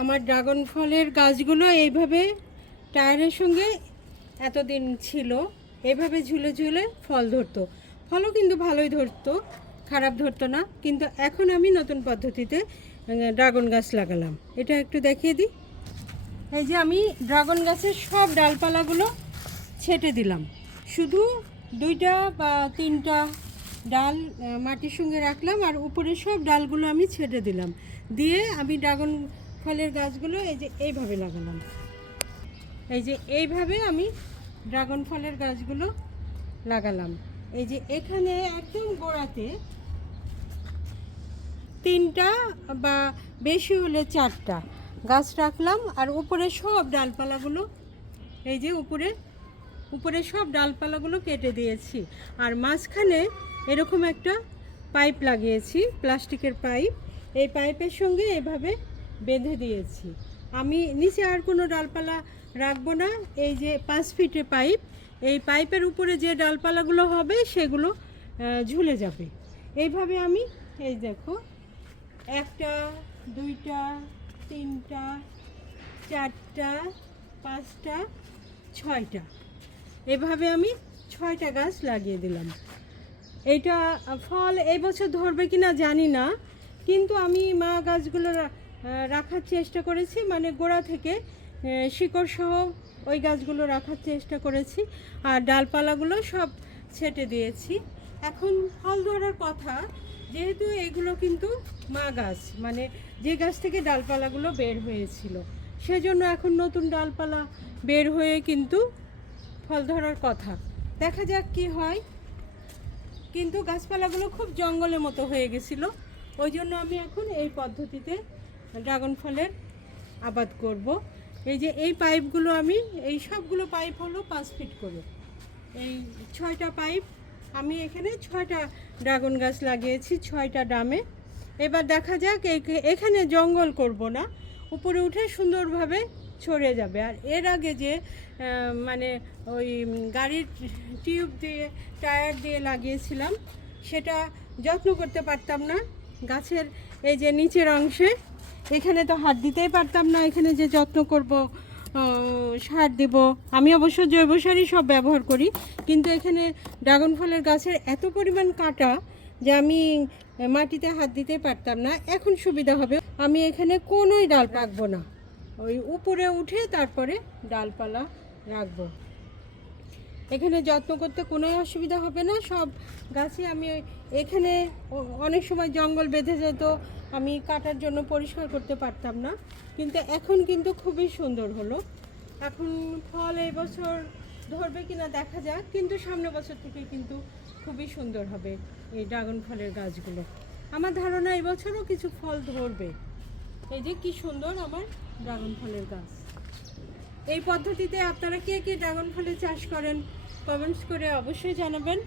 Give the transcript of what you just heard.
আমার ড্রাগন ফলের গাছগুলো এইভাবে টায়ারের সঙ্গে এতদিন ছিল, এভাবে ঝুলে ঝুলে ফল ধরতো। ফলও কিন্তু ভালোই ধরতো, খারাপ ধরতো না, কিন্তু এখন আমি নতুন পদ্ধতিতে ড্রাগন গাছ লাগালাম। এটা একটু দেখিয়ে দিই। এই যে আমি ড্রাগন গাছের সব ডালপালাগুলো ছেটে দিলাম। শুধু দুইটা বা তিনটা ডাল মাটির সঙ্গে রাখলাম আর উপরে সব ডালগুলো আমি ছেটে দিলাম। দিয়ে আমি ড্রাগন ফলের গাছগুলো এই যে এইভাবে লাগালাম। এই যে এইভাবে আমি ড্রাগন ফলের গাছগুলো লাগালাম। এই যে এখানে একদম গোড়াতে তিনটা বা বেশি হলে চারটা গাছ রাখলাম আর উপরে সব ডালপালাগুলো, এই যে উপরে উপরে সব ডালপালাগুলো কেটে দিয়েছি। আর মাঝখানে এরকম একটা পাইপ লাগিয়েছি, প্লাস্টিকের পাইপ। এই পাইপের সঙ্গে এভাবে বেঁধে দিয়েছি। আমি নিচে আর কোনো ডালপালা রাখব না। এই যে পাঁচ ফিটে পাইপ এই পাইপের উপরে যে ডালপালাগুলো হবে, সেগুলো ঝুলে যাবে। এইভাবে আমি, এই দেখো, একটা, দুইটা, তিনটা, চারটা, পাঁচটা, ছয়টা। এভাবে আমি ছয়টা গাছ লাগিয়ে দিলাম। এইটা ফল এবছর ধরবে কি না জানি না, কিন্তু আমি মা গাছগুলো রাখার চেষ্টা করেছি মানে গোড়া থেকে শিকড় সহ ওই গাছগুলো রাখার চেষ্টা করেছি, আর ডালপালাগুলো সব ছেটে দিয়েছি। এখন ফল ধরার কথা, যেহেতু এগুলো কিন্তু মা গাছ মানে যে গাছ থেকে ডালপালাগুলো বের হয়েছিল, সেজন্য এখন নতুন ডালপালা বের হয়ে কিন্তু ফল ধরার কথা। দেখা যাক কি হয়। কিন্তু গাছপালাগুলো খুব জঙ্গলের মতো হয়ে গেছিল, ওই জন্য আমি এখন এই পদ্ধতিতে ড্রাগন ফলের আবাদ করব। এই যে এই পাইপগুলো আমি, এই সবগুলো পাইপ হলো পাঁচ ফিট করে। এই ছয়টা পাইপ, আমি এখানে ছয়টা ড্রাগন গাছ লাগিয়েছি ছয়টা ডামে। এবার দেখা যাক এখানে জঙ্গল করব না, উপরে উঠে সুন্দরভাবে ছড়িয়ে যাবে। আর এর আগে যে মানে ওই গাড়ির টিউব দিয়ে, টায়ার দিয়ে লাগিয়েছিলাম, সেটা যত্ন করতে পারতাম না। গাছের এই যে নিচের অংশে এখানে তো হাত দিতেই পারতাম না, এখানে যে যত্ন করব সার দেব। আমি অবশ্য জৈব সারই সব ব্যবহার করি, কিন্তু এখানে ড্রাগন ফলের গাছের এত পরিমাণ কাটা যে আমি মাটিতে হাত দিতে পারতাম না। এখন সুবিধা হবে, আমি এখানে কোনোই ডাল রাখব না। ওই উপরে উঠে তারপরে ডালপালা রাখব। এখানে যত্ন করতে কোনো অসুবিধা হবে না, সব গাছে আমি এখানে অনেক সময় জঙ্গল বেঁধে যেত আমি কাটার জন্য পরিষ্কার করতে পারতাম না, কিন্তু এখন কিন্তু খুবই সুন্দর হলো। এখন ফল এই বছর ধরবে কিনা দেখা যাক, কিন্তু সামনে বছর থেকে কিন্তু খুবই সুন্দর হবে এই ড্রাগন ফলের গাছগুলো। আমার ধারণা এই বছরও কিছু ফল ধরবে। এই যে কি সুন্দর আমার ড্রাগন ফলের গাছ। এই পদ্ধতিতে আপনারা কে কে ড্রাগন ফলের চাষ করেন কমেন্টস করে অবশ্যই জানাবেন।